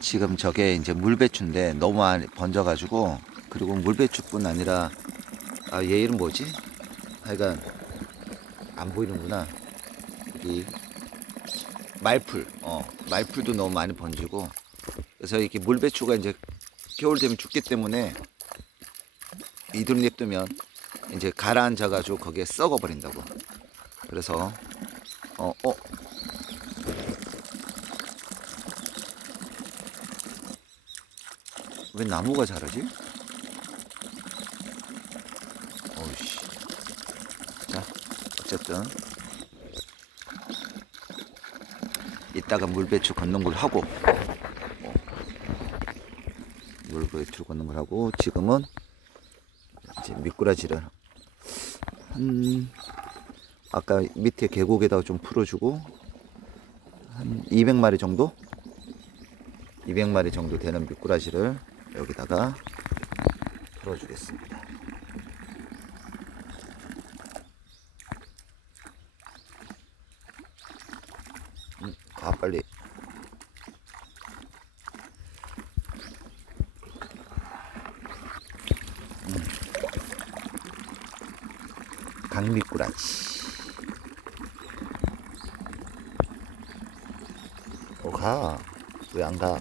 지금 저게 이제 물배추인데 너무 많이 번져가지고 그리고 물배추뿐 아니라 아 얘 이름 뭐지? 하여간 안 보이는구나. 여기 말풀, 어 말풀도 너무 많이 번지고 그래서 이렇게 물배추가 이제 겨울 되면 죽기 때문에 이들 냅두면 이제 가라앉아가지고 거기에 썩어버린다고. 그래서 어 어. 왜 나무가 자라지? 어우씨. 자, 어쨌든. 이따가 물배추 걷는 걸 하고, 어. 물배추 걷는 걸 하고, 지금은 이제 미꾸라지를 한, 아까 밑에 계곡에다가 좀 풀어주고, 한 200마리 정도? 200마리 정도 되는 미꾸라지를 여기다가 풀어주겠습니다. 음, 가 빨리. 음. 강미꾸라지. 어, 가. 왜 안 가?